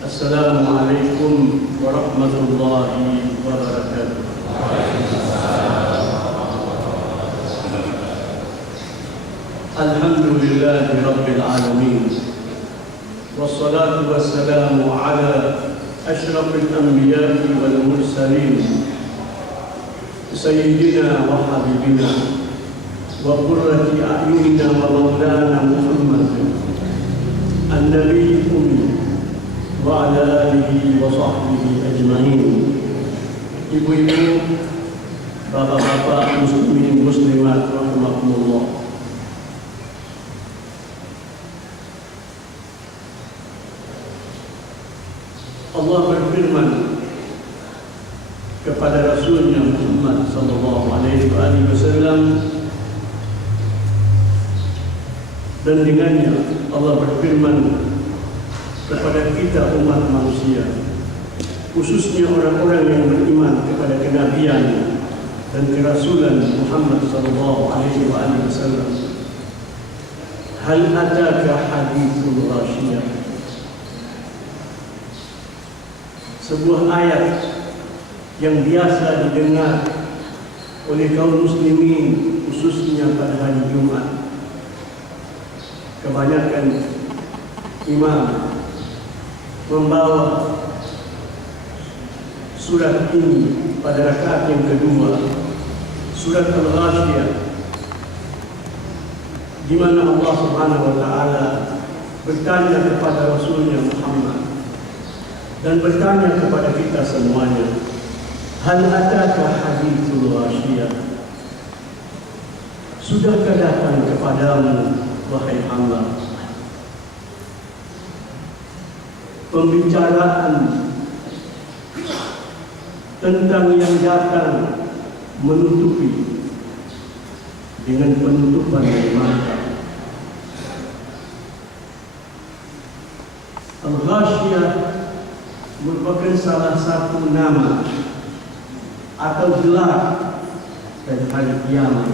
Assalamualaikum warahmatullahi wabarakatuh. Alhamdulillahi rabbil alamin. Wassalatu wassalamu ala asyrafil anbiya'i wal mursalin sayyidina wa habibina wa qurrati a'yunina wa maulana Muhammad an-nabiyyi ummi wa ala alihi wa sahbihi ajma'in. Ibu-ibu, bapak-bapak, muslimin muslimat rahimakumullah. Allah berfirman kepada Rasulnya Muhammad sallallahu alaihi wasallam, dan dengannya Allah berfirman kepada kita umat manusia, khususnya orang-orang yang beriman kepada kenabian dan kerasulan Muhammad sallallahu alaihi wasallam. Hal ataka hadithul ghasyiyah. Sebuah ayat yang biasa didengar oleh kaum muslimin khususnya pada hari Jumat. Kebanyakan imam membawa surat ini pada rakaat yang kedua, surat Al-Ghasyiyah, di mana Allah Subhanahu wa taala bertanya kepada Rasulnya Muhammad dan bertanya kepada kita semuanya, hal ataka hadithul ghasyiyah. Sudahkah datang kepadamu wahai hamba pembicaraan tentang yang datang menutupi dengan penutupan dari mata. Al-Ghasyiyah merupakan salah satu nama atau gelar dari hari kiamat.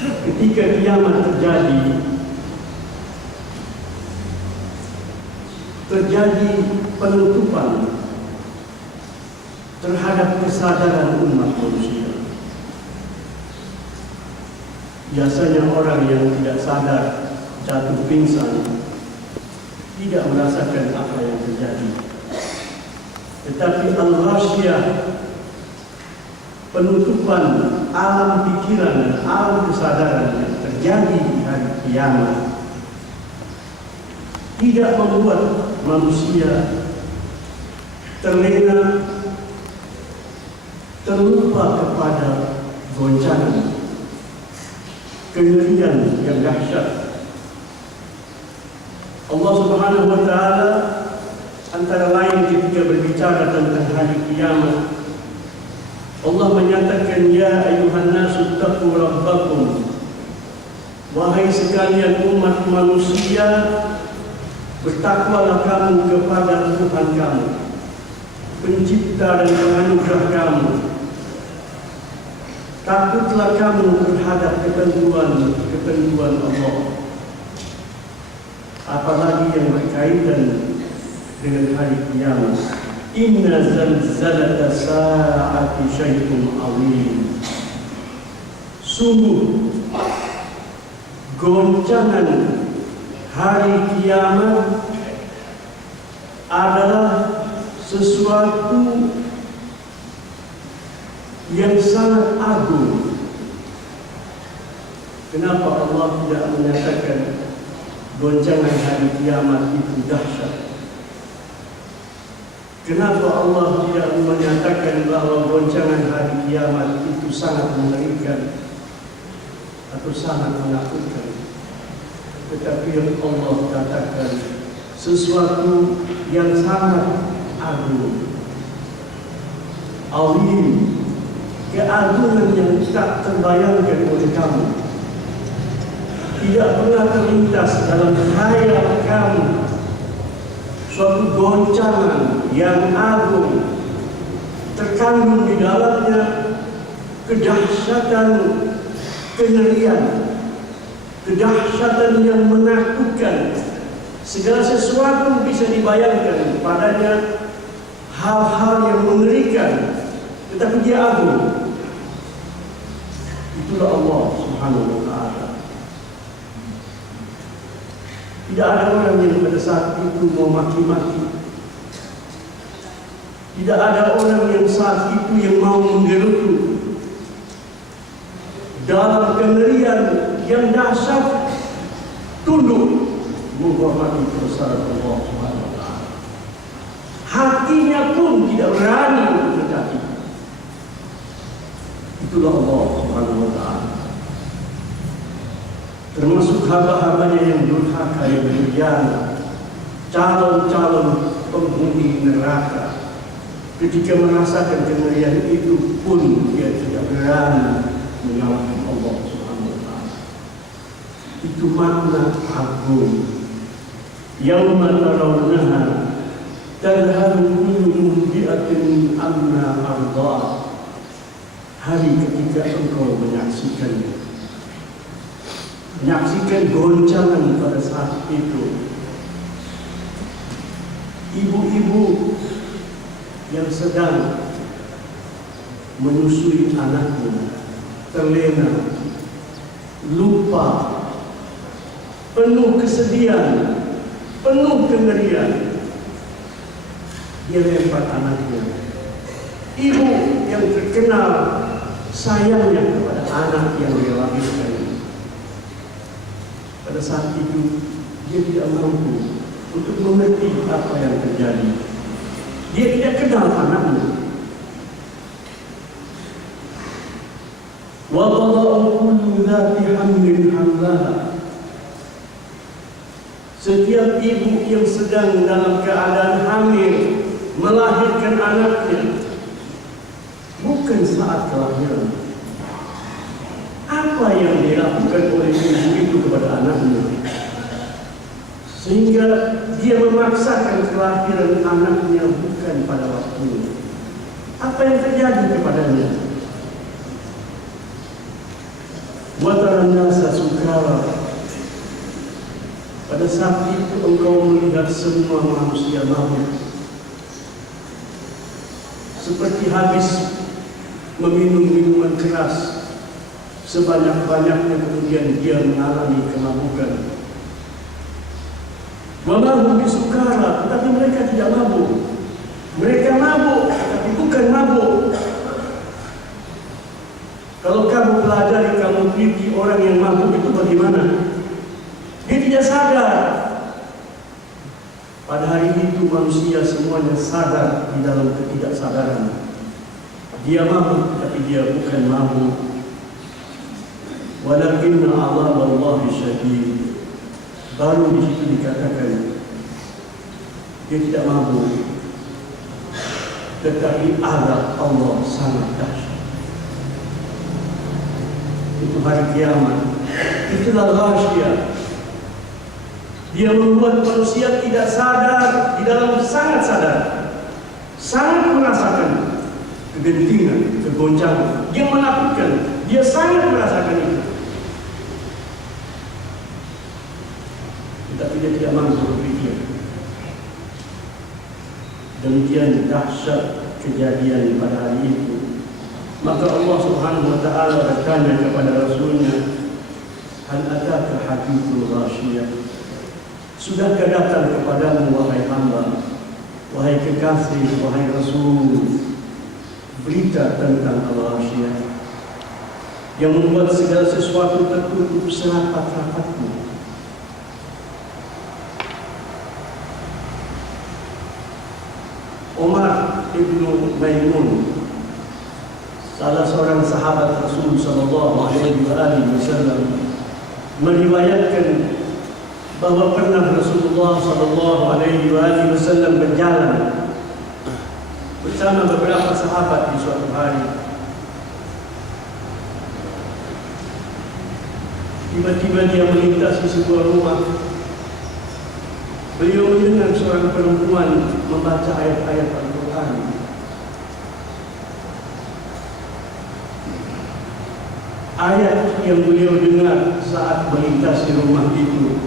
Ketika kiamat terjadi penutupan terhadap kesadaran umat manusia. Biasanya orang yang tidak sadar jatuh pingsan, tidak merasakan apa yang terjadi. Tetapi Al-Ghasyiyah, penutupan alam pikiran dan alam kesadaran yang terjadi di hari kiamat, tidak membuat manusia terlena, terlupa kepada goncangan, kengerian yang dahsyat. Allah Subhanahu wa taala antara lain ketika berbicara tentang hari kiamat, Allah menyatakan, ya ayuhan nasu taqu rabbakum, wahai sekalian umat manusia, bertakwalah kamu kepada Tuhan kamu, pencipta dan penganugerah kamu. Takutlah kamu terhadap ketentuan Allah. Apalagi yang berkaitan dengan hari kiamat. Inna zalzalata sa'ati syai'un 'azim. Sungguh goncangan hari kiamat adalah sesuatu yang sangat agung. Kenapa Allah tidak menyatakan goncangan hari kiamat itu dahsyat? Kenapa Allah tidak menyatakan bahwa goncangan hari kiamat itu sangat mengerikan atau sangat menakutkan? Tetapi Allah katakan sesuatu yang sangat agung, azim, keagungan yang tak terbayangkan oleh kamu, tidak pernah terlintas dalam khayal kamu. Suatu goncangan yang agung, terkandung di dalamnya kedahsyatan kengerian, kedahsyatan yang menakutkan, Segala sesuatu bisa dibayangkan padanya, hal-hal yang mengerikan, tetapi Dia agung. Itulah Allah Subhanahu wa Ta'ala. Tidak ada orang yang pada saat itu mau maki-maki. Tidak ada orang yang saat itu yang mau menggerutu. Dalam kengerian yang dahsyat, tunduk menghormati perintah Allah Subhanahu wa Ta'ala. Hatinya pun tidak berani untuk mendekati. Itulah Allah Subhanahu wa Ta'ala. Termasuk hamba-hambanya yang durhaka, yang berkhianat, calon-calon penghuni neraka. Ketika merasakan kengerian itu pun dia tidak berani menyalahkan Allah Subhanahu wa Ta'ala. Itu makna agung. Yauma tarawnaha tadhhabu kullu murdi'atin amma arda'at. Hari ketika engkau menyaksikan goncangan pada saat itu. Ibu-ibu yang sedang menyusui anaknya, terlena, lupa, penuh kesedihan, penuh kengerian, dia lempar anaknya. Ibu yang terkenal sayangnya kepada anak yang dia lahirkan, pada saat itu dia tidak mampu untuk mengerti apa yang terjadi. Dia tidak kenal anaknya. Wa qada'u kullu dzati hamlin hamlaha. Setiap ibu yang sedang dalam keadaan hamil melahirkan anaknya, bukan saat kelahiran, apa yang dilakukan oleh ibu itu kepada anaknya, sehingga dia memaksakan kelahiran anaknya bukan pada waktunya. Apa yang terjadi kepadanya? Wa taran nasa sukara. Pada saat itu engkau melihat semua manusia mabuk, seperti habis meminum minuman keras sebanyak-banyaknya, kemudian dia mengalami kemabukan. Wa ma hum bisukara, tetapi mereka tidak mabuk. Mereka mabuk, tapi bukan mabuk. Kalau kamu pelajari, kamu teliti orang yang mabuk itu bagaimana? Dia tidak sadar. Pada hari itu manusia semuanya sadar di dalam ketidaksadaran. Dia mabuk, tapi dia bukan mabuk. Walakinna 'adzaballahi syadid. Baru di situ dikatakan dia tidak mabuk, tetapi azab Allah sangat dahsyat. Itu hari kiamat. Itulah ghasyiyah. Dia membuat manusia tidak sadar, di dalam sangat sadar, sangat merasakan kegentingan, kegoncangan. Dia menakutkan, dia sangat merasakan itu. Tetapi dia tidak mampu berpikir. Demikian dahsyat kejadian pada hari itu. Maka Allah Subhanahu wa Ta'ala bertanya kepada Rasulnya, hal ataka hadithul ghasyiyah. Sudahkah datang kepadamu wahai hamba, wahai kekasih, wahai Rasul, berita tentang al-ghasyiyah yang membuat segala sesuatu tertutup serapat-rapatnya. Umar ibnu Maimun, salah seorang sahabat Rasul sallallahu alaihi wasallam, meriwayatkan bahwa pernah Rasulullah sallallahu alaihi wasallam berjalan bersama beberapa sahabat di suatu hari. Tiba-tiba dia melintasi sebuah rumah. Beliau mendengar seorang perempuan membaca ayat-ayat Al-Quran. Ayat yang beliau dengar saat melintasi rumah itu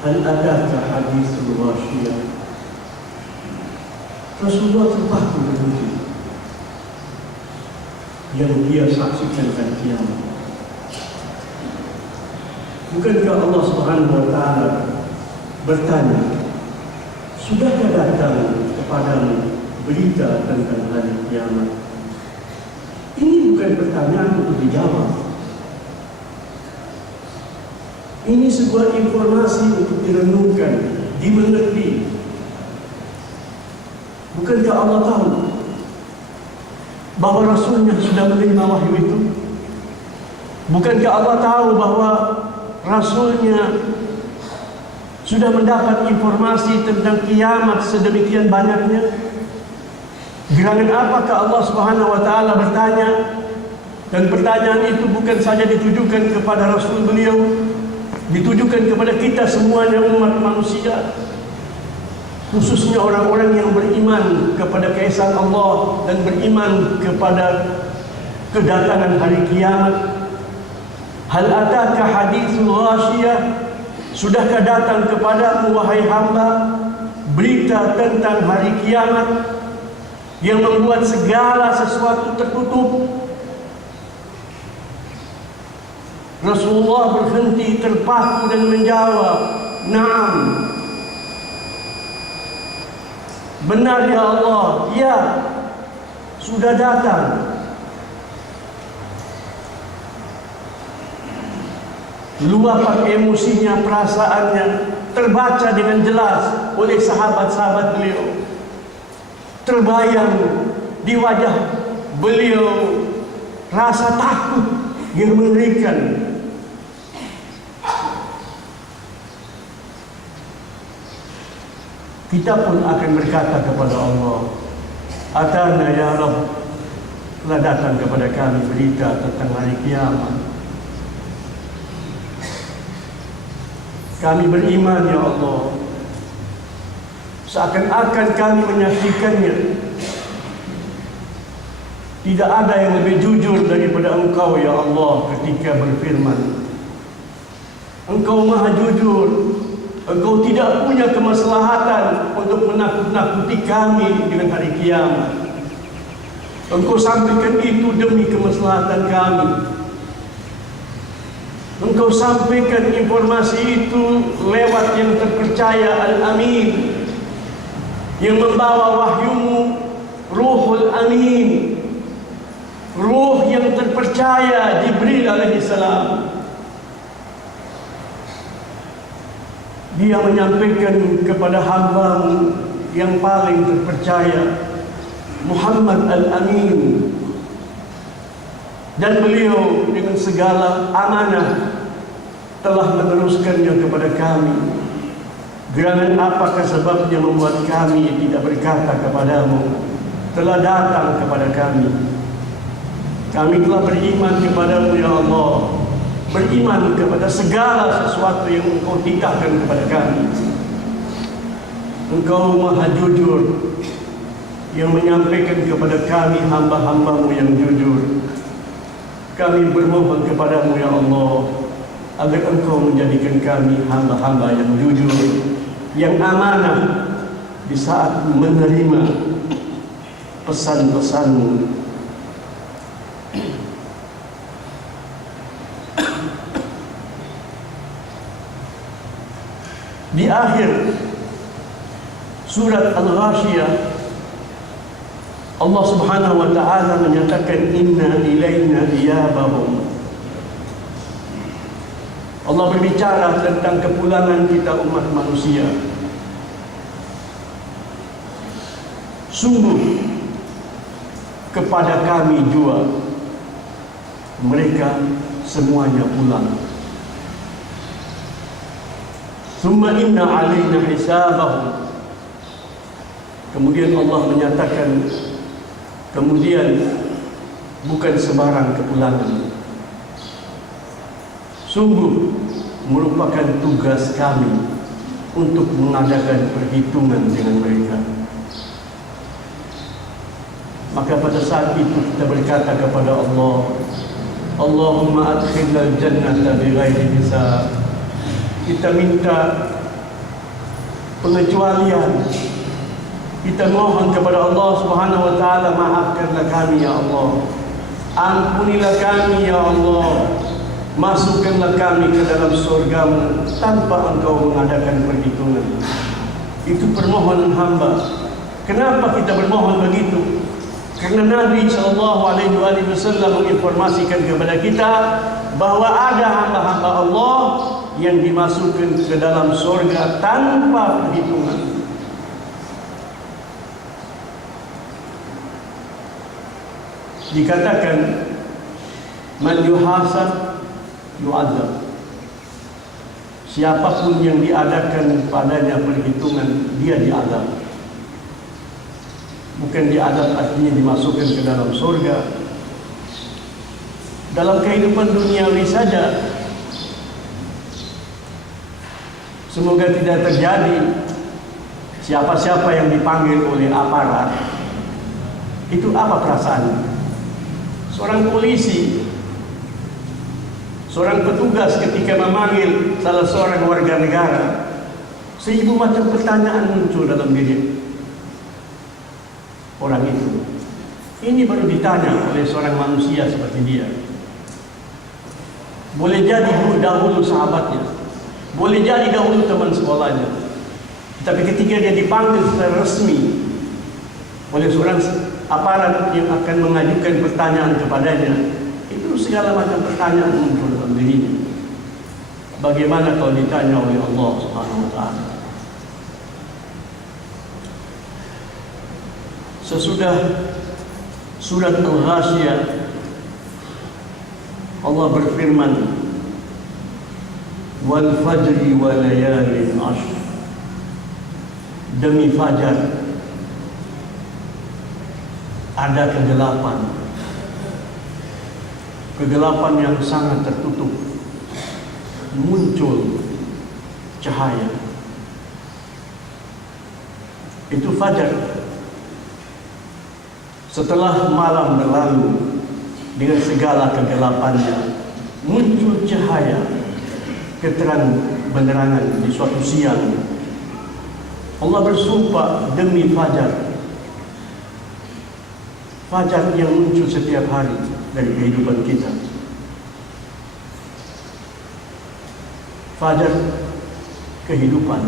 Hal adaka hadithul ghashiyah. Rasulullah terpaku dengan itu yang dia saksikan pada kiamat. Bukankah Allah Subhanahu wa Ta'ala bertanya, sudahkah datang kepadamu berita tentang hari kiamat? Ini bukan pertanyaan untuk dijawab. Ini sebuah informasi untuk direnungkan, dimengerti. Bukankah Allah tahu bahawa Rasulnya sudah menerima wahyu itu? Bukankah Allah tahu bahawa Rasulnya sudah mendapat informasi tentang kiamat sedemikian banyaknya? Gerangan apakah Allah Subhanahu wa Ta'ala bertanya? Dan pertanyaan itu bukan saja ditujukan kepada Rasul beliau, ditujukan kepada kita semuanya umat manusia, khususnya orang-orang yang beriman kepada keesaan Allah dan beriman kepada kedatangan hari kiamat. Hal ataka hadithul ghashiyah, sudahkah datang kepadamu wahai hamba berita tentang hari kiamat yang membuat segala sesuatu tertutup? Rasulullah berhenti terpaku dan menjawab, "Naam, benar ya Allah, ya, sudah datang." Luapan emosinya, perasaannya terbaca dengan jelas oleh sahabat-sahabat beliau. Terbayang di wajah beliau rasa takut yang mengerikan. Kita pun akan berkata kepada Allah, "Atana ya Rabb, telah datang kepada kami berita tentang hari kiamat. Kami beriman ya Allah." Seakan-akan kami menyaksikannya. Tidak ada yang lebih jujur daripada Engkau ya Allah ketika berfirman, Engkau maha jujur. Engkau tidak punya kemaslahatan untuk menakut-nakuti kami dengan hari kiamat. Engkau sampaikan itu demi kemaslahatan kami. Engkau sampaikan informasi itu lewat yang terpercaya Al-Amin, yang membawa wahyu-Mu, Ruhul Amin, Ruh yang terpercaya, Jibril alaihi salam. Dia menyampaikan kepada hamba-Mu yang paling terpercaya, Muhammad Al-Amin, dan beliau dengan segala amanah telah meneruskannya kepada kami. Gerangan apakah sebabnya membuat kami tidak berkata kepadamu, telah datang kepada kami. Kami telah beriman kepadamu ya Allah, beriman kepada segala sesuatu yang Engkau titahkan kepada kami. Engkau maha jujur yang menyampaikan kepada kami hamba-hamba-Mu yang jujur. Kami bermohon kepadamu ya Allah agar Engkau menjadikan kami hamba-hamba yang jujur, yang amanah di saat menerima pesan-pesan-Mu. Di akhir surat Al-Ghashiyah, Allah Subhanahu wa Ta'ala menyatakan, "Inna ilaina iyabahum." Allah berbicara tentang kepulangan kita umat manusia. Sungguh kepada kami jua mereka semuanya pulang. Summa inna alaina hisabahum. Kemudian Allah menyatakan, kemudian bukan sembarang kepulangan. Sungguh merupakan tugas kami untuk mengadakan perhitungan dengan mereka. Maka pada saat itu kita berkata kepada Allah, Allahumma adkhilnal jannata bighairi hisab. Kita minta pengecualian. Kita mohon kepada Allah Subhanahu wa taala, maafkanlah kami ya Allah. Ampunilah kami ya Allah. Masukkanlah kami ke dalam surga-Mu tanpa Engkau mengadakan perhitungan. Itu permohonan hamba. Kenapa kita bermohon begitu? Karena Nabi SAW menginformasikan kepada kita bahwa ada hamba-hamba Allah yang dimasukkan ke dalam surga tanpa perhitungan. Dikatakan man yuhasab yu'adzab. Siapapun yang diadakan padanya perhitungan, dia diazab. Bukan diazab artinya dimasukkan ke dalam surga. Dalam kehidupan duniawi saja, semoga tidak terjadi siapa-siapa yang dipanggil oleh aparat. Itu apa perasaannya? Seorang polisi, seorang petugas ketika memanggil salah seorang warga negara, seribu macam pertanyaan muncul dalam diri orang itu. Ini baru ditanya oleh seorang manusia seperti dia. Boleh jadi dahulu sahabatnya, boleh jadi dahulu teman sekolahnya, tapi ketika dia dipanggil secara resmi oleh seorang aparat yang akan mengajukan pertanyaan kepadanya, itu segala macam pertanyaan muncul dalam dirinya. Bagaimana kalau ditanya oleh Allah Subhanahu wa taala? Sesudah surat Al-Ghasyiyah, Allah berfirman, wal fajri wa layalin ashr. Demi fajar ada kegelapan, kegelapan yang sangat tertutup, muncul cahaya. Itu fajar. Setelah malam berlalu dengan segala kegelapannya, muncul cahaya, keterang penerangan di suatu siang. Allah bersumpah demi fajar. Fajar yang muncul setiap hari dari kehidupan kita. Fajar kehidupan.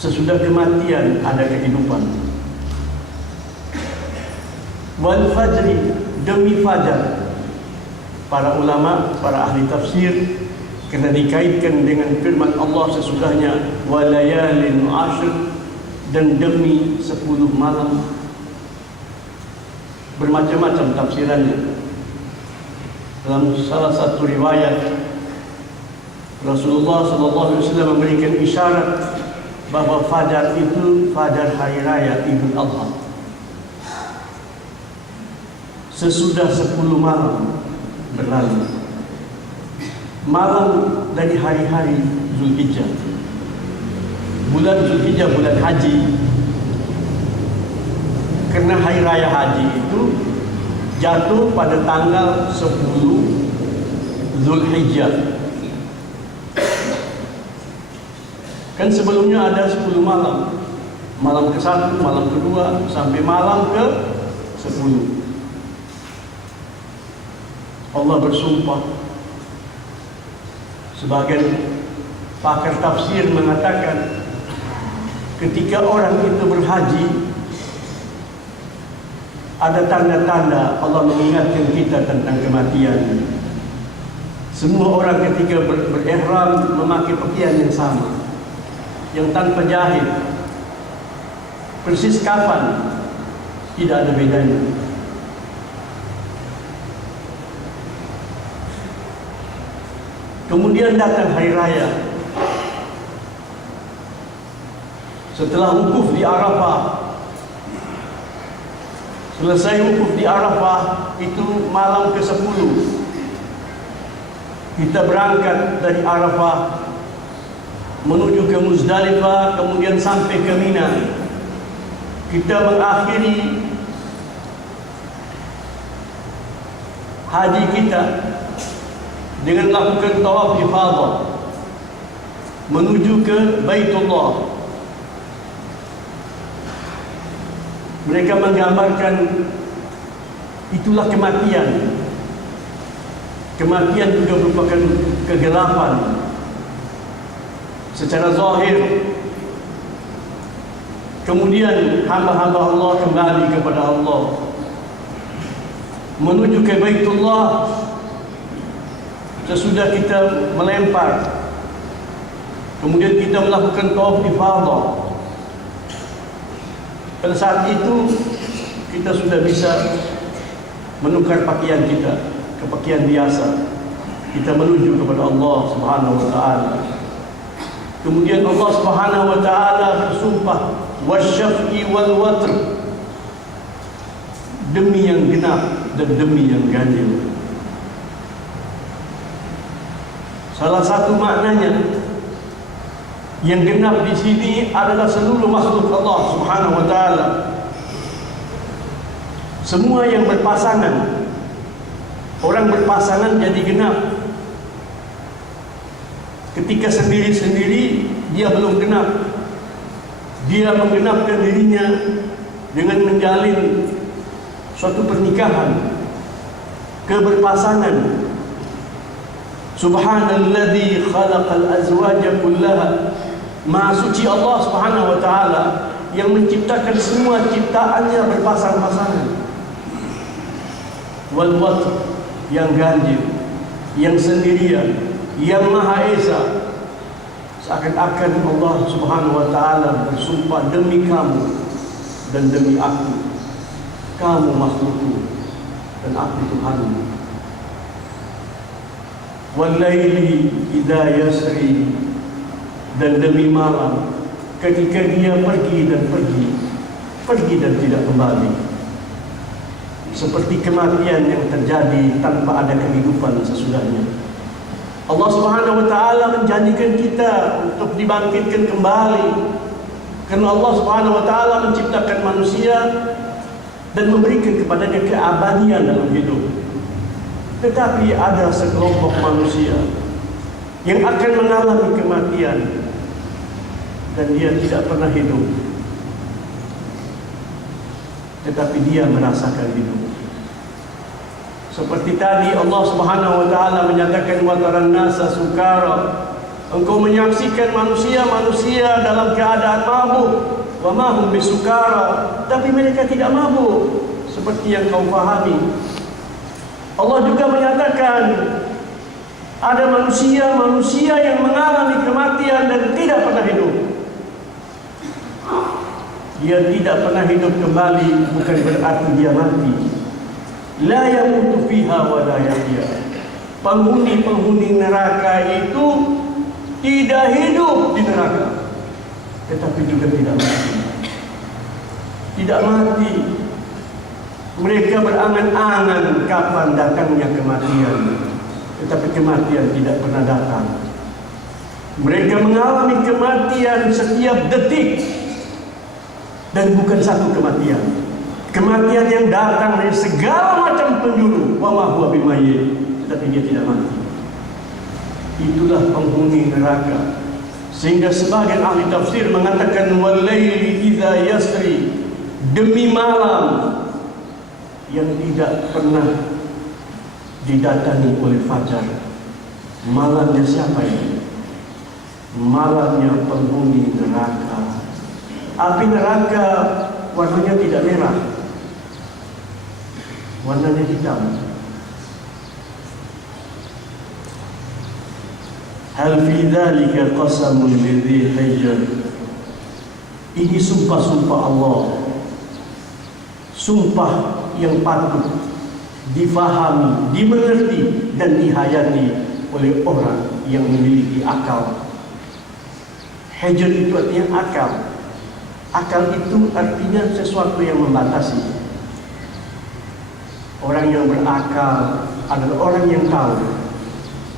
Sesudah kematian ada kehidupan. Wal fajri, demi fajar. Para ulama, para ahli tafsir, kena dikaitkan dengan firman Allah sesudahnya, walayalin ashr, dan demi 10 malam. Bermacam-macam tafsirannya. Dalam salah satu riwayat, Rasulullah SAW memberikan isyarat bahwa fajar itu fajar hari raya Idul Adha. Sesudah 10 malam berlalu, malam dari hari-hari Zulhijjah. Bulan Zulhijjah, bulan haji. Karena hari raya haji itu jatuh pada tanggal 10 Zulhijjah. Kan sebelumnya ada 10 malam. Malam ke-1, malam ke-2, sampai malam ke-10. Allah bersumpah. Sebagian pakar tafsir mengatakan ketika orang itu berhaji, ada tanda-tanda Allah mengingatkan kita tentang kematian. Semua orang ketika berihram memakai pakaian yang sama, yang tanpa jahit, persis kafan, tidak ada bedanya. Kemudian datang hari raya. Setelah wukuf di Arafah, selesai wukuf di Arafah, itu malam ke-10. Kita berangkat dari Arafah menuju ke Muzdalifah, kemudian sampai ke Mina. Kita mengakhiri haji kita dengan melakukan tawaf ifadah menuju ke Baitullah, Mereka menggambarkan itulah kematian. Kematian juga merupakan kegelapan secara zahir. Kemudian hamba-hamba Allah kembali kepada Allah, menuju ke Baitullah sesudah kita melempar. Kemudian kita melakukan tawaf ifadah. Pada saat itu kita sudah bisa menukar pakaian kita ke pakaian biasa. Kita menuju kepada Allah Subhanahu wa taala. Kemudian Allah Subhanahu wa taala bersumpah, wasyaf'i wal watr, demi yang genap dan demi yang ganjil. Salah satu maknanya, yang genap di sini adalah seluruh makhluk Allah Subhanahu wa taala. Semua yang berpasangan, orang berpasangan jadi genap. Ketika sendiri-sendiri dia belum genap. Dia menggenapkan dirinya dengan menjalin suatu pernikahan, keberpasangan. Subhanalladzi khalaqal azwaja kullaha. Maha suci Allah Subhanahu wa taala yang menciptakan semua ciptaannya berpasang-pasangan. Wal watr, yang ganjil, yang sendirian, yang Maha Esa. Seakan-akan Allah Subhanahu wa taala bersumpah, demi kamu dan demi aku, kamu makhlukku dan aku Tuhanmu. Wal laili idza yasri, dan demi malam ketika dia pergi dan tidak kembali, seperti kematian yang terjadi tanpa ada kehidupan sesudahnya. Allah Subhanahu wa taala menjanjikan kita untuk dibangkitkan kembali, karena Allah Subhanahu wa taala menciptakan manusia dan memberikan kepadanya keabadian dalam hidup. Tetapi ada sekelompok manusia yang akan mengalami kematian dan dia tidak pernah hidup, tetapi dia merasakan hidup. Seperti tadi Allah Subhanahu wa taala menyatakan, wa taran nasa sukara, engkau menyaksikan manusia dalam keadaan mabuk, wa ma hum bisukara, tapi mereka tidak mabuk seperti yang kau pahami. Allah juga menyatakan ada manusia yang mengalami kematian dan tidak pernah hidup. Dia tidak pernah hidup kembali bukan berarti dia mati. La yamutu fiha wa la yahya. Penghuni neraka itu tidak hidup di neraka, tetapi juga tidak mati. Tidak mati. Mereka berangan-angan kapan datangnya kematian, tetapi kematian tidak pernah datang. Mereka mengalami kematian setiap detik, dan bukan satu kematian. Kematian yang datang dari segala macam penjuru. Wa ma huwa bimayyit, tetapi dia tidak mati. Itulah penghuni neraka. Sehingga sebagian ahli tafsir mengatakan, wal laili idza yasri, demi malam yang tidak pernah didatangi oleh fajar. Malamnya siapa ini? Malamnya penghuni neraka. Api neraka warnanya tidak merah, warnanya hitam. Hal fi dzalika qasamun lidzi hijr. Ini sumpah-sumpah Allah, sumpah yang patut difahami, dimengerti dan dihayati oleh orang yang memiliki akal. Hijr itu artinya akal. Akal itu artinya sesuatu yang membatasi. Orang yang berakal adalah orang yang tahu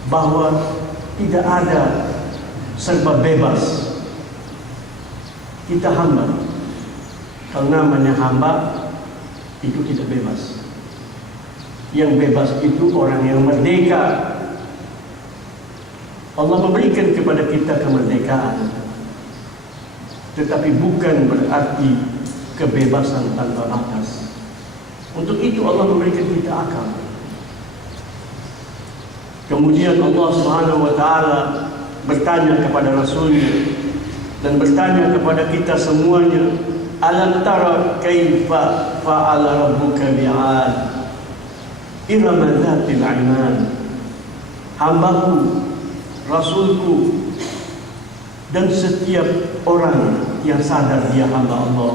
bahwa tidak ada serba bebas. Kita hamba. Kalau namanya hamba itu tidak bebas. Yang bebas itu orang yang merdeka. Allah memberikan kepada kita kemerdekaan, tetapi bukan berarti kebebasan tanpa batas. Untuk itu Allah memberikan kita akal. Kemudian Allah Subhanahu wa taala bertanya kepada Rasulnya dan bertanya kepada kita semuanya, alam tara kaifa fa'ala rabbuka bi'ad iram dzatil imad. Hambaku, Rasulku, dan setiap orang yang sadar dia hamba Allah,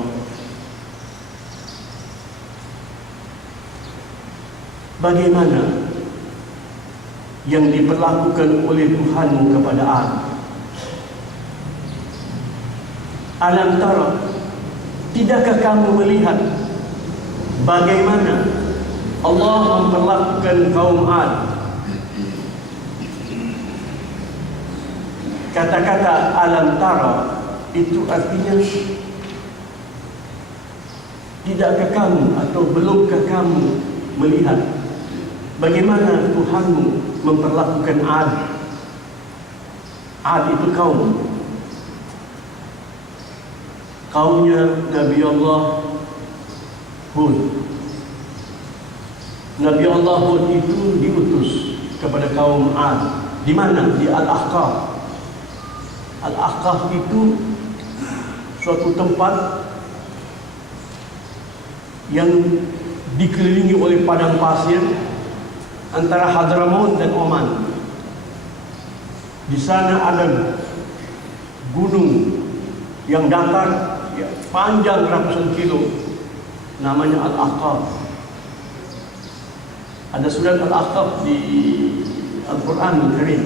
bagaimana yang diperlakukan oleh Tuhanmu kepada Ad. Alam tara, tidakkah kamu melihat bagaimana Allah memperlakukan kaum Ad? Kata-kata alam tara itu artinya tidakkah kamu atau belumkah kamu melihat bagaimana Tuhanmu memperlakukan Ad. Ad itu kaumnya Nabi Allah Hud. Nabi Allah Hud itu diutus kepada kaum Ad. Di mana? Di Al-Ahqaf. Al-Ahqaf itu suatu tempat yang dikelilingi oleh padang pasir antara Hadramaut dan Oman. Di sana ada gunung yang datar, ya, panjang ratusan kilo, namanya Al-Ahqaf. Ada surat Al-Ahqaf di Al-Quran Al-Karim.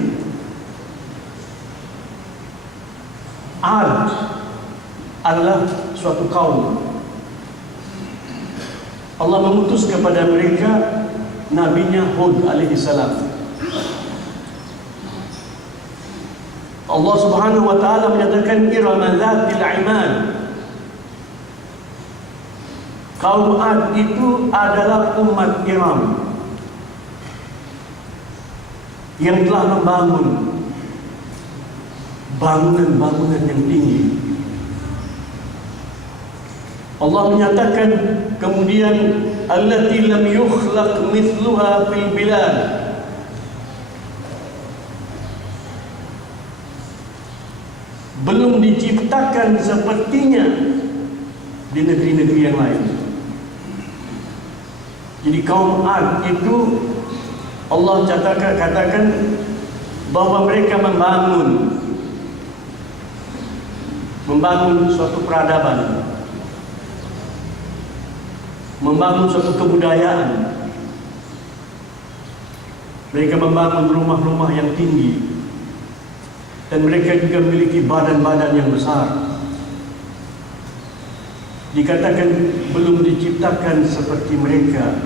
Ad adalah suatu kaum. Allah mengutus kepada mereka nabinya Hud alaihi salam. Allah Subhanahu wa taala menyatakan iram dzatil imad. Kaum Ad itu adalah umat Iram yang telah membangun bangunan-bangunan yang tinggi. Allah menyatakan kemudian allati lam yukhlaq mithluha fil bilad. Belum diciptakan sepertinya di negeri-negeri yang lain. Jadi kaum Ad itu Allah katakan bahwa mereka membangun suatu peradaban, membangun suatu kebudayaan. Mereka membangun rumah-rumah yang tinggi, dan mereka juga memiliki badan-badan yang besar. Dikatakan belum diciptakan seperti mereka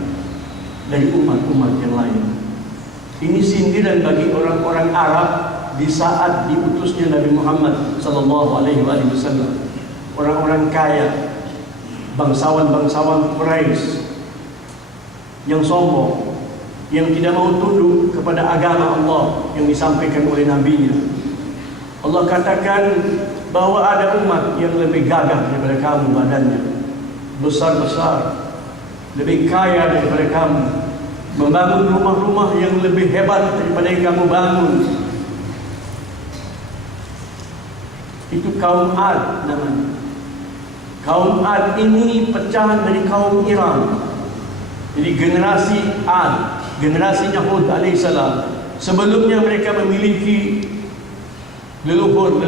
dari umat-umat yang lain. Ini sindiran bagi orang-orang Arab di saat diutusnya Nabi Muhammad sallallahu alaihi wasallam. Orang-orang kaya, bangsawan-bangsawan Quraisy yang sombong, yang tidak mau tunduk kepada agama Allah yang disampaikan oleh nabinya. Allah katakan bahwa ada umat yang lebih gagah daripada kamu badannya, besar-besar, lebih kaya daripada kamu, membangun rumah-rumah yang lebih hebat daripada yang kamu bangun. Itu kaum Ad namanya. Kaum Ad ini pecahan dari kaum Iram. Jadi generasi Ad, generasinya Hud alaihissalam, sebelumnya mereka memiliki leluhur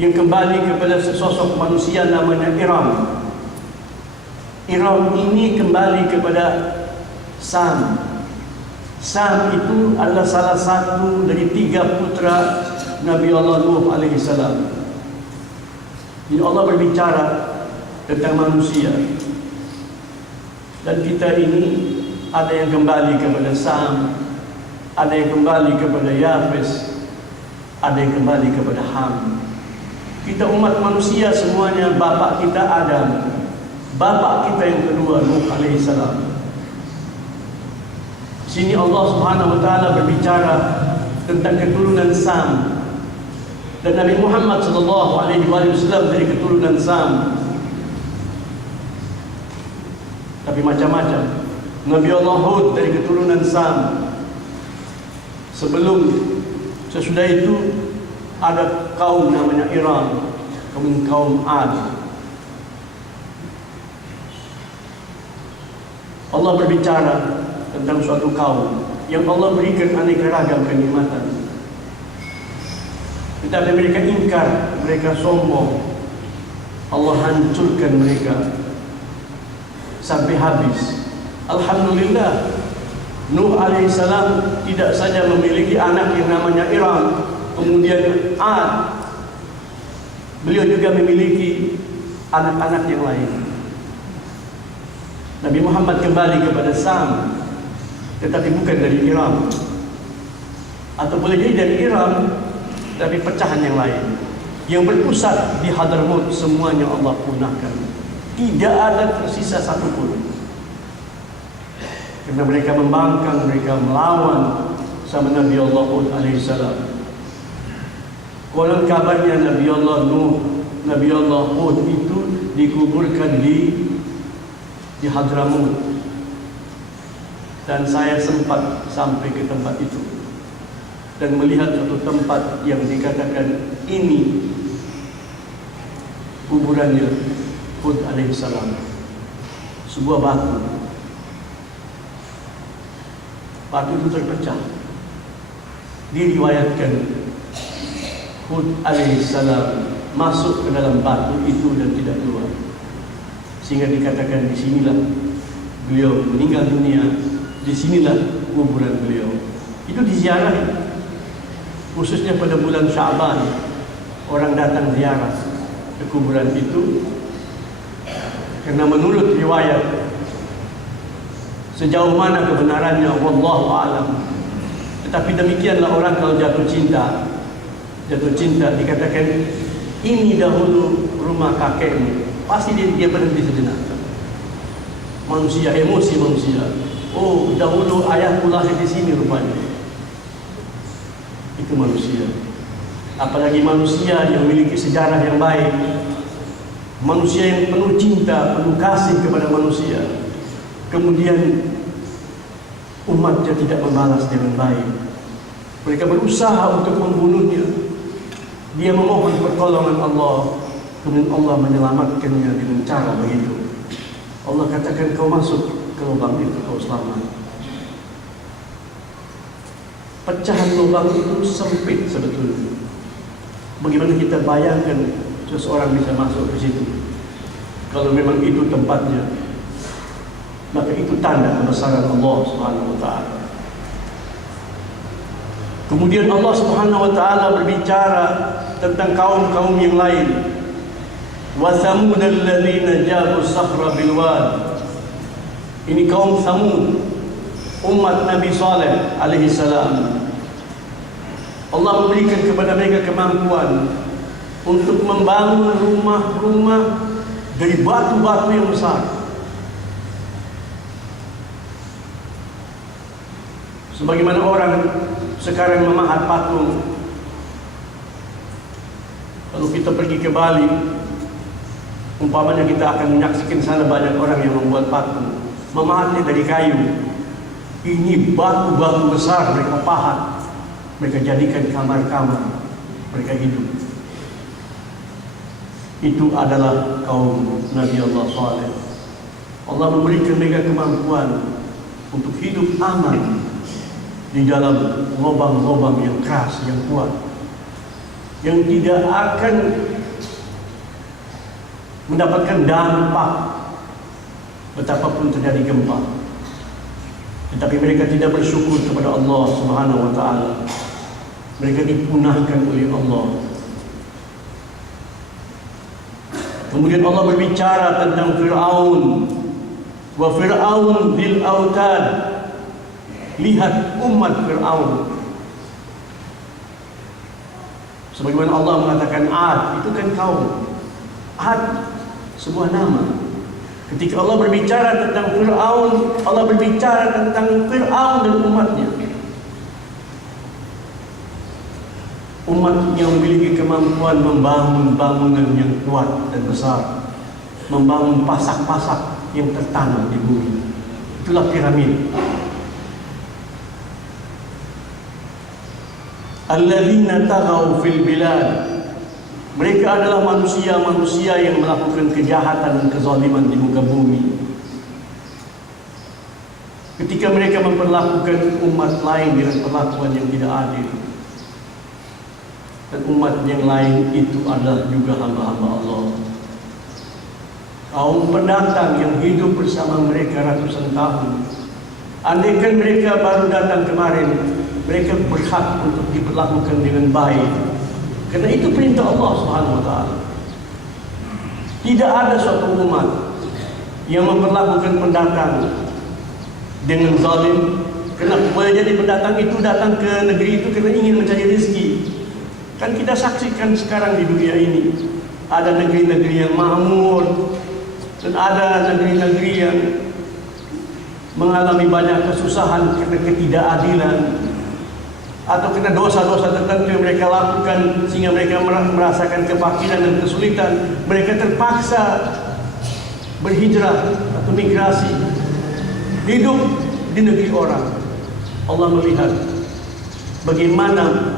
yang kembali kepada sesosok manusia namanya Iram. Iram ini kembali kepada Sam. Sam itu adalah salah satu dari 3 putra Nabi Allah Nuh alaihi salam. Jadi Allah berbicara tentang manusia, dan kita ini ada yang kembali kepada Sam, ada yang kembali kepada Yafes, ada yang kembali kepada Ham. Kita umat manusia semuanya, bapak kita Adam, bapak kita yang kedua Nuh alaihi salam. Sini Allah Subhanahu wa taala berbicara tentang keturunan Sam, dan Nabi Muhammad sallallahu alaihi wasallam dari keturunan Sam. tapi macam-macam. Nabi Allah Hud dari keturunan Sam. Sesudah itu ada kaum namanya Iram, kaum Ad. Allah berbicara tentang suatu kaum yang Allah berikan aneka ragam kenikmatan, tetapi mereka ingkar, mereka sombong. Allah hancurkan mereka sampai habis. Alhamdulillah, Nuh alaihissalam tidak saja memiliki anak yang namanya Iram, kemudian Ad, beliau juga memiliki anak-anak yang lain. Nabi Muhammad kembali kepada Sam, tetapi bukan dari Iram, atau boleh jadi dari Iram, tapi pecahan yang lain yang berpusat di Hadramaut. Semuanya Allah punahkan, tidak ada tersisa satupun, karena mereka membangkang, mereka melawan sama Nabi Allah Hud alaihissalam. Konon kabarnya Nabi Allah Nuh, Nabi Allah Hud itu dikuburkan di Hadramaut, dan saya sempat sampai ke tempat itu dan melihat suatu tempat yang dikatakan ini kuburannya Hud alaihissalam. Sebuah batu itu terpecah. Diriwayatkan Hud alaihissalam masuk ke dalam batu itu dan tidak keluar, sehingga dikatakan disinilah beliau meninggal dunia, disinilah kuburan beliau. Itu diziarahi, khususnya pada bulan Sya'ban, orang datang ziarah ke kuburan itu, karena menurut riwayat, sejauh mana kebenarannya wallahu a'lam, tetapi demikianlah orang kalau jatuh cinta dikatakan ini dahulu rumah kakekmu, pasti dia berhenti sejenak. Manusia, emosi manusia, oh dahulu ayahku lahir di sini rupanya. Itu manusia. Apalagi manusia yang memiliki sejarah yang baik, manusia yang penuh cinta, penuh kasih kepada manusia, kemudian umatnya tidak membalas dengan baik. Mereka berusaha untuk membunuhnya. Dia memohon pertolongan Allah, kemudian Allah menyelamatkannya dengan cara begitu. Allah katakan, kau masuk ke lubang itu, kau selamat. Pecahan lubang itu sempit sebetulnya. Bagaimana kita bayangkan seseorang bisa masuk ke situ? Kalau memang itu tempatnya, maka itu tanda kebesaran Allah Subhanahu wa taala. Kemudian Allah Subhanahu wa taala berbicara tentang kaum-kaum yang lain. Wa Thamud alladzina jabu sakhra bil wad. Ini kaum Thamud, umat Nabi Saleh alaihi salam. Allah memberikan kepada mereka kemampuan untuk membangun rumah-rumah dari batu-batu yang besar. Sebagaimana orang sekarang memahat patung. Kalau kita pergi ke Bali, umpamanya kita akan menyaksikan sana banyak orang yang membuat patung, memahatnya dari kayu. Ini batu-batu besar mereka pahat, mereka jadikan kamar-kamar, mereka hidup. Itu adalah kaum Nabi Allah Saleh. Allah memberikan mereka kemampuan untuk hidup aman di dalam lubang-lubang yang keras, yang kuat, yang tidak akan mendapatkan dampak betapapun terjadi gempa. Tetapi mereka tidak bersyukur kepada Allah Subhanahu wa taala. Mereka dipunahkan oleh Allah. Kemudian Allah berbicara tentang Fir'aun. Wa Fir'aun dzil autad. Lihat umat Fir'aun. Sebagaimana Allah mengatakan Ad, itu kan kaum. Ad sebuah nama. Ketika Allah berbicara tentang Fir'aun, Allah berbicara tentang Fir'aun dan umatnya. Umat yang memiliki kemampuan membangun bangunan yang kuat dan besar, membangun pasak-pasak yang tertanam di bumi. Itulah piramid. Alladzina taghaw fil bilad. Mereka adalah manusia-manusia yang melakukan kejahatan dan kezaliman di muka bumi. Ketika mereka memperlakukan umat lain dengan perlakuan yang tidak adil, dan umat yang lain itu adalah juga hamba-hamba Allah. Kaum pendatang yang hidup bersama mereka ratusan tahun, andaikan mereka baru datang kemarin, mereka berhak untuk diperlakukan dengan baik. Karena itu perintah Allah Subhanahu wa taala. Tidak ada suatu umat yang memperlakukan pendatang dengan zalim. Kenapa boleh jadi pendatang itu datang ke negeri itu karena ingin mencari rezeki? Kan kita saksikan sekarang di dunia ini, ada negeri-negeri yang makmur dan ada negeri-negeri yang mengalami banyak kesusahan karena ketidakadilan atau karena dosa-dosa tertentu yang mereka lakukan sehingga mereka merasakan kefakiran dan kesulitan. Mereka terpaksa berhijrah atau migrasi, hidup di negeri orang. Allah melihat bagaimana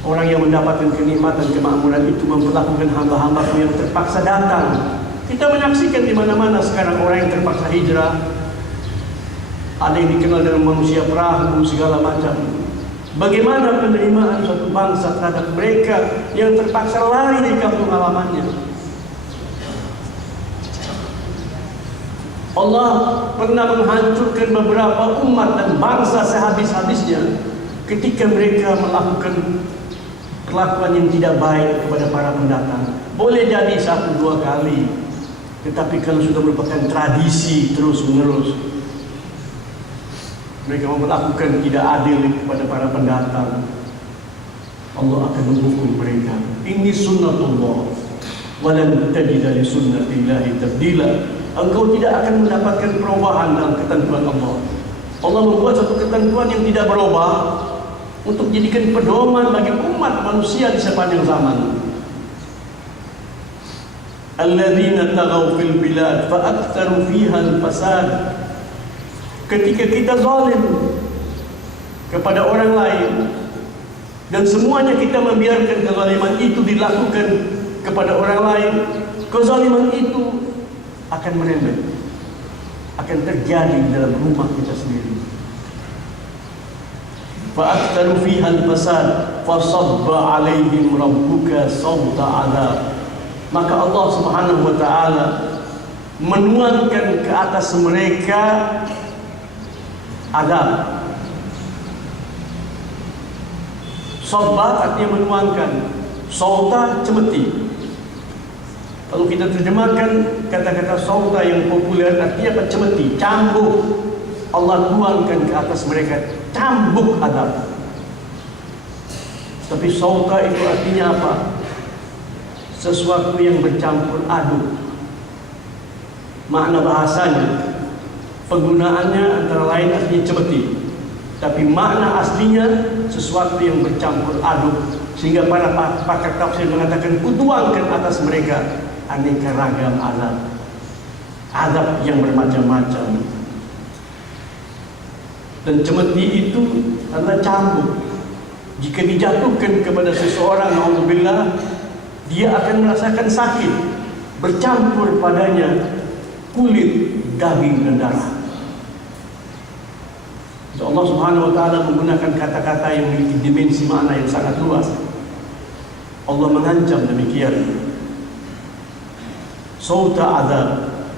orang yang mendapatkan kenikmatan kemakmuran itu memperlakukan hamba-hamba yang terpaksa datang. Kita menyaksikan di mana-mana sekarang orang yang terpaksa hijrah. Ada yang dikenal dengan manusia perahu, segala macam. Bagaimana penerimaan suatu bangsa terhadap mereka yang terpaksa lari dari kampung halamannya? Allah pernah menghancurkan beberapa umat dan bangsa sehabis-habisnya ketika mereka melakukan perlakuan yang tidak baik kepada para pendatang. Boleh jadi 1-2 kali, tetapi kalau sudah merupakan tradisi terus-menerus, mereka memperlakukan tidak adil kepada para pendatang, Allah akan menghukum mereka. Ini sunnatullah, walan tajida li sunnatillahi tabdila. Engkau tidak akan mendapatkan perubahan dalam ketentuan Allah. Allah membuat satu ketentuan yang tidak berubah untuk jadikan pedoman bagi umat manusia di sepanjang zaman. Alladzina taghaw fil bilad fa aktsaru fiha al-fasad. Ketika kita zalim kepada orang lain dan semuanya kita membiarkan kezaliman itu dilakukan kepada orang lain, kezaliman itu akan merembet, akan terjadi dalam rumah kita sendiri. Fa aktsaru fiha al-fasad fa sabba 'alaihim rabbuka sawta 'adzab. Maka Allah Subhanahu wa taala menuangkan ke atas mereka adab. Sabba artinya menuangkan, sauta cemeti. Kalau kita terjemahkan kata-kata sauta yang populer artinya apa? Cemeti, cambuk. Allah tuangkan ke atas mereka cambuk adab. Tapi sauta itu artinya apa? Sesuatu yang bercampur aduk. Makna bahasanya, penggunaannya antara lain artinya cemeti, tapi makna aslinya sesuatu yang bercampur aduk, sehingga para pakar tafsir mengatakan kutuangkan atas mereka aneka ragam azab yang bermacam-macam. Dan cemeti itu adalah cambuk. Jika dijatuhkan kepada seseorang, naudzubillah, dia akan merasakan sakit, bercampur padanya kulit, daging, dan darah. Allah Subhanahu wa taala menggunakan kata-kata yang memiliki dimensi makna yang sangat luas. Allah mengancam demikian. Sauta azab,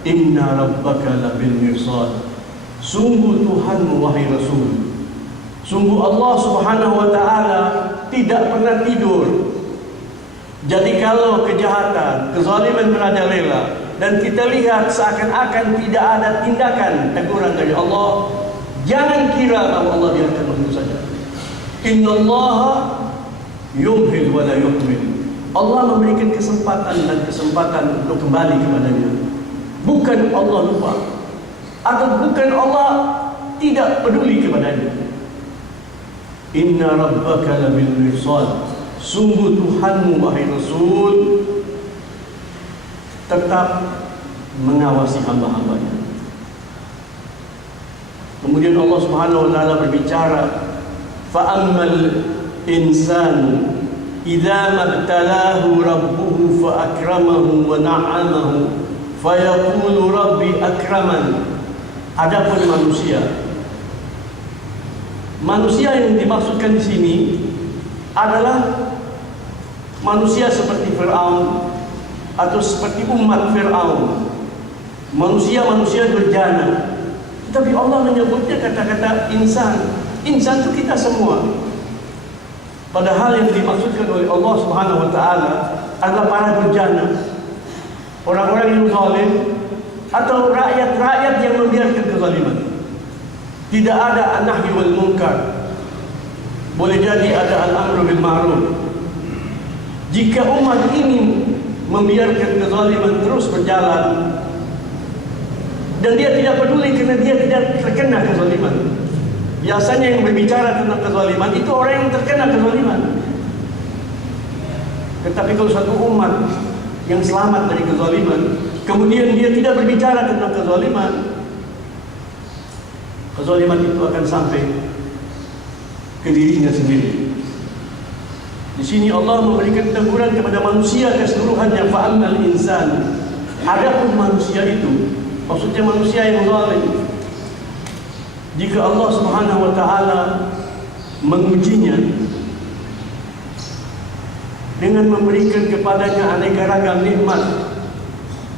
inna rabbaka labil mirsad. Sungguh Tuhanmu wahai Rasul, sungguh Allah Subhanahu wa taala tidak pernah tidur. Jadi kalau kejahatan, kezaliman merajalela dan kita lihat seakan-akan tidak ada tindakan teguran dari Allah, jangan kira bahwa Allah biarkan begitu saja. Innallaha yumhil wa la yuhmil. Allah memberikan kesempatan dan kesempatan untuk kembali kepadanya. Bukan Allah lupa, atau bukan Allah tidak peduli kepadanya. Inna rabbaka labil mirsad. Sungguh Tuhanmu wahai Rasul tetap mengawasi hamba-hambanya. Kemudian Allah Subhanahu wa taala berbicara, fa ammal insanu idza mabtalahu rabbuhu fa akramahu wa na'amahu fa yaqulu rabbi akraman. Adapun manusia yang dimaksudkan di sini adalah manusia seperti Fir'aun atau seperti umat Fir'aun, manusia-manusia durjana. Tetapi Allah menyebutnya kata-kata insan. Insan itu kita semua. Padahal yang dimaksudkan oleh Allah Subhanahu wa taala adalah para durjana, orang-orang yang zalim atau rakyat-rakyat yang membiarkan kezaliman. Tidak ada an-nahy wal munkar. Boleh jadi ada al-amru bil ma'ruf. Jika umat ini membiarkan kezaliman terus berjalan dan dia tidak peduli karena dia tidak terkena kezaliman. Biasanya yang berbicara tentang kezaliman itu orang yang terkena kezaliman. Tetapi kalau satu umat yang selamat dari kezaliman, kemudian dia tidak berbicara tentang kezaliman, kezaliman itu akan sampai ke dirinya sendiri. Di sini Allah memberikan teguran kepada manusia keseluruhannya, fa'amal insan. Adapun manusia itu, maksudnya manusia yang zalim, jika Allah Subhanahu wa taala mengujinya dengan memberikan kepadanya aneka ragam nikmat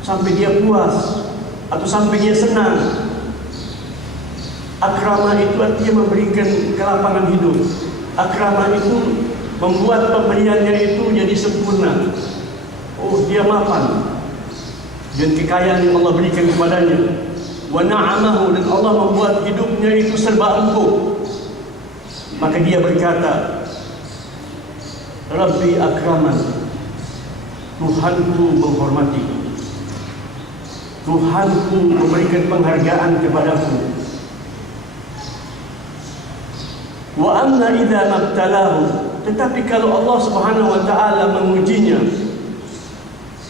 sampai dia puas atau sampai dia senang. Akrama itu artinya memberikan kelapangan hidup. Akrama itu membuat pemberiannya itu jadi sempurna. Oh, dia mapan dan kekayaan yang Allah berikan kepadanya. Wa na'amahu, dan Allah membuat hidupnya itu serba empuk. Maka dia berkata, Rabbi akraman, Tuhanku menghormatiku, Tuhanku memberikan penghargaan kepadaku. Wa amma idza mabtalahu, tetapi kalau Allah Subhanahu wa taala mengujinya,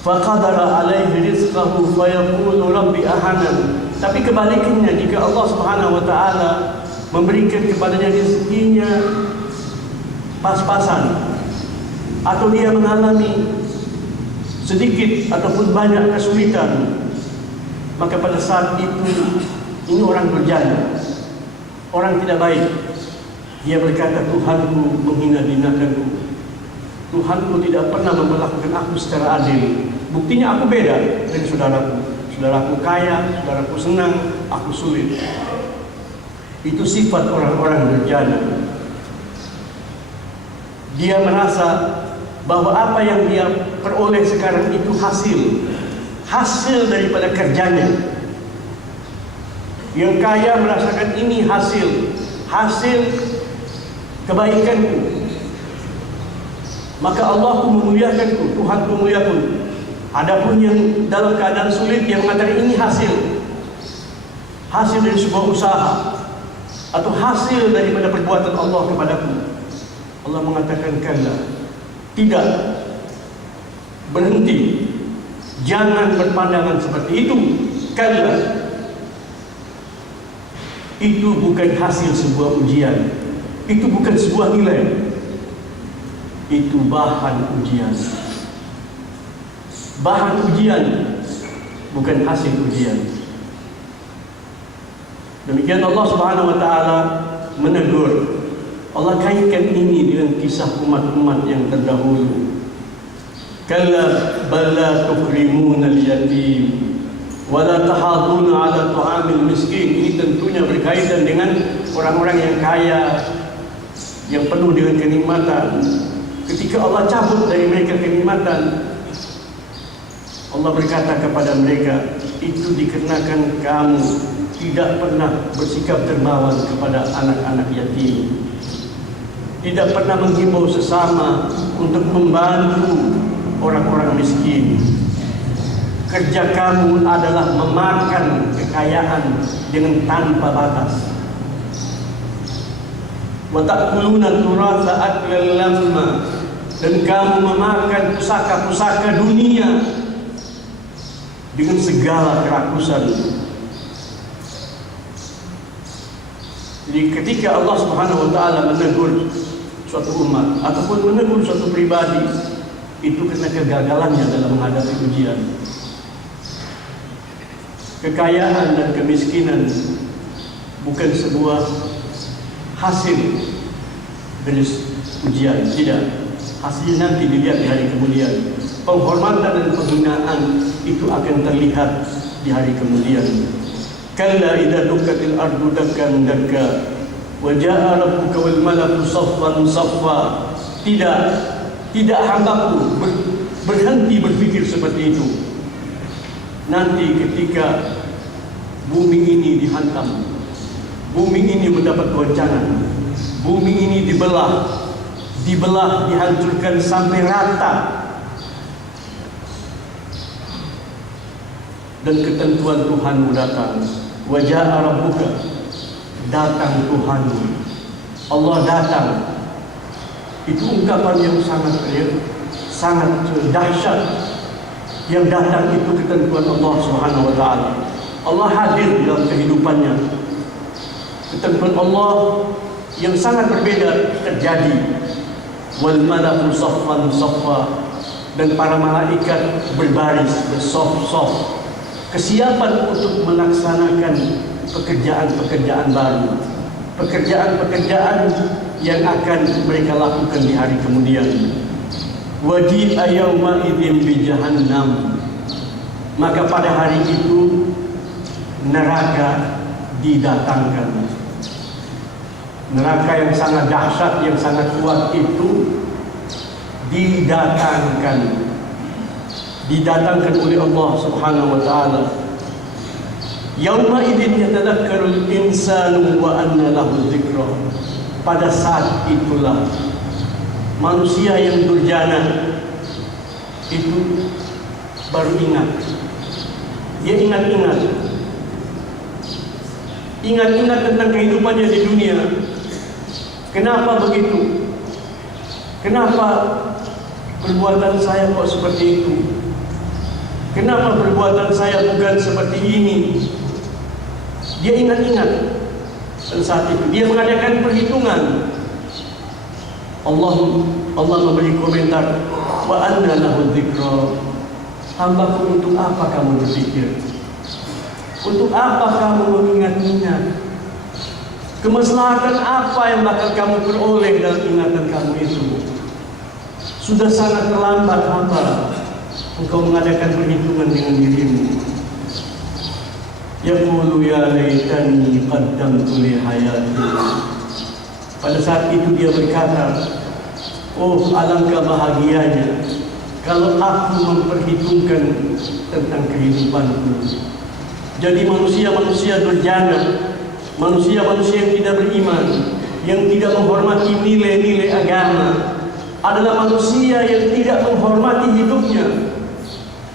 faqadara alaihi rizqahu fayaqulu rabbi ahanan. Tapi kebalikannya, jika Allah Subhanahu wa taala memberikan kepadanya rezekinya pas-pasan, atau dia mengalami sedikit ataupun banyak kesulitan, maka pada saat itu ini orang durjana, orang tidak baik. Dia berkata, Tuhanku menghina-hinakanku, Tuhanku tidak pernah memperlakukan aku secara adil. Buktinya aku beda dari saudaraku. Saudaraku kaya, saudaraku senang, aku sulit. Itu sifat orang-orang durjana. Dia merasa bahwa apa yang dia peroleh sekarang itu hasil daripada kerjanya. Yang kaya merasakan ini hasil kebaikanku. Maka Allah memuliakanku, Tuhan memuliakanku. Adapun yang dalam keadaan sulit, yang mengatakan ini hasil dari sebuah usaha atau hasil daripada perbuatan Allah kepadaku. Allah mengatakan kalla, tidak, berhenti, jangan berpandangan seperti itu. Kalla, itu bukan hasil sebuah ujian, itu bukan sebuah nilai, itu bahan ujian. Bahan ujian, bukan hasil ujian. Demikian Allah Subhanahu wa taala menegur. Allah kaitkan ini dengan kisah umat-umat yang terdahulu. Kalla bal la tukrimuna al-yatim wa la tahaduna 'ala ta'amil miskin. Ini tentunya berkaitan dengan orang-orang yang kaya, yang penuh dengan kenikmatan. Ketika Allah cabut dari mereka kenikmatan, Allah berkata kepada mereka, itu dikarenakan kamu tidak pernah bersikap dermawan kepada anak-anak yatim, tidak pernah menghimbau sesama untuk membantu orang-orang miskin. Kerja kamu adalah memakan kekayaan dengan tanpa batas. Wa ta'kuluna turatsa aklan lamma, dan kamu memakan pusaka-pusaka dunia dengan segala kerakusan. Jadi ketika Allah Subhanahu wa taala menegur suatu umat ataupun menegur suatu pribadi, itu karena kegagalannya dalam menghadapi ujian. Kekayaan dan kemiskinan bukan sebuah hasil dari ujian, tidak. Hasilnya nanti dilihat di hari kemudian. Penghormatan dan penghinaan itu akan terlihat di hari kemudian. Kalla idza dukkatil ardu dakkan dakka wa jaa rabbuka wal malaku saffan saffa. Tidak hambaku berhenti berpikir seperti itu. Nanti ketika bumi ini dihantam, bumi ini mendapat goncangan, bumi ini dibelah, dihancurkan sampai rata, dan ketentuan Tuhanmu datang. Wa jaa rabbuka, datang Tuhanmu, Allah datang. Itu ungkapan yang sangat dahsyat. Yang datang itu ketentuan Allah Subhanahu wa taala. Allah hadir dalam kehidupannya. Ketentuan Allah yang sangat berbeda terjadi. Wal malaku saffan saffa, dan para malaikat berbaris bersaf-saf, kesiapan untuk melaksanakan pekerjaan-pekerjaan baru, pekerjaan-pekerjaan yang akan mereka lakukan di hari kemudian. Waji'a yawma idzin bi jahannam, maka pada hari itu neraka didatangkan. Neraka yang sangat dahsyat, yang sangat kuat itu didatangkan oleh Allah Subhanahu wa taala. Yauma idzin yatadakkarul insanu wa anna lahu dzikra. Pada saat itulah manusia yang durjana itu baru ingat. Dia ingat tentang kehidupannya di dunia. Kenapa begitu? Kenapa perbuatan saya kok seperti itu? Kenapa perbuatan saya bukan seperti ini? Dia ingat. Dan saat itu dia mengadakan perhitungan. Allah memberi komentar, wa anna lahu dzikra. Hambaku, untuk apa kamu berpikir? Untuk apa kamu mengingat-ingat? Kemaslahatan apa yang bakal kamu peroleh dalam ingatan kamu itu? Sudah sangat terlambat hamba engkau mengadakan perhitungan dengan dirimu. Yaqulu ya laitani qaddamtu li hayati. Pada saat itu dia berkata, oh alangkah bahagianya kalau aku memperhitungkan tentang kehidupanku. Jadi manusia-manusia durjana, manusia-manusia yang tidak beriman, yang tidak menghormati nilai-nilai agama, adalah manusia yang tidak menghormati hidupnya,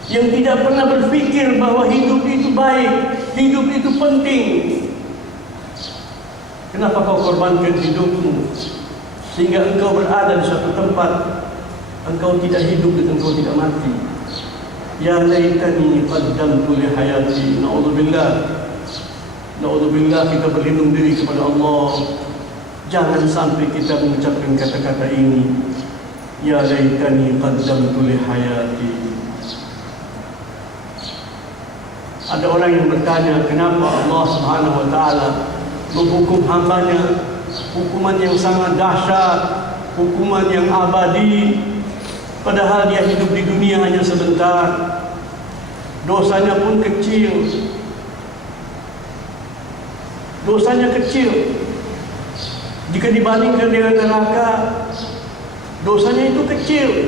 yang tidak pernah berpikir bahwa hidup itu baik, hidup itu penting. Kenapa kau korbankan hidupmu sehingga engkau berada di suatu tempat engkau tidak hidup dan engkau tidak mati? Ya laitani qaddamtu li hayati. Naudzubillah, kita berlindung diri kepada Allah. Jangan sampai kita mengucapkan kata-kata ini. Ya laitani qaddamtu li hayati. Ada orang yang bertanya, kenapa Allah Subhanahu wa taala menghukum hambanya hukuman yang sangat dahsyat, hukuman yang abadi, padahal dia hidup di dunia hanya sebentar. Dosanya pun kecil. Dosanya kecil jika dibandingkan dengan neraka. Dosanya itu kecil,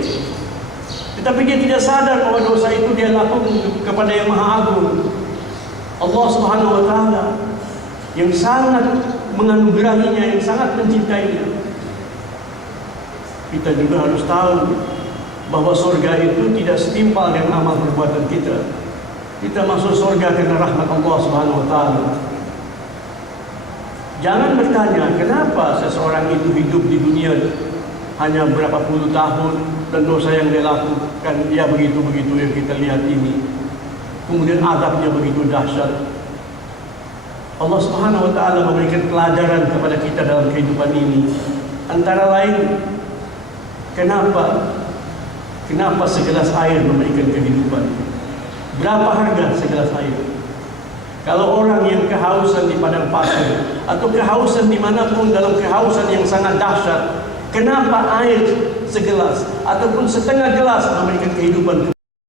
tetapi dia tidak sadar bahwa dosa itu dia lakukan kepada yang Maha Agung, Allah Subhanahu wa taala, yang sangat menganugerahinya, yang sangat mencintainya. Kita juga harus tahu bahwa surga itu tidak setimpal dengan amal perbuatan kita. Kita masuk surga karena rahmat Allah Subhanahu wa taala. Jangan bertanya kenapa seseorang itu hidup di dunia hanya berapa puluh tahun dan dosa yang dia lakukan ya begitu-begitu yang kita lihat ini. kemudian azabnya begitu dahsyat. Allah Subhanahu wa taala memberikan pelajaran kepada kita dalam kehidupan ini. Antara lain, kenapa segelas air memberikan kehidupan? Berapa harga segelas air? Kalau orang yang kehausan di padang pasir atau kehausan dimanapun dalam kehausan yang sangat dahsyat, kenapa air segelas ataupun setengah gelas memberikan kehidupan?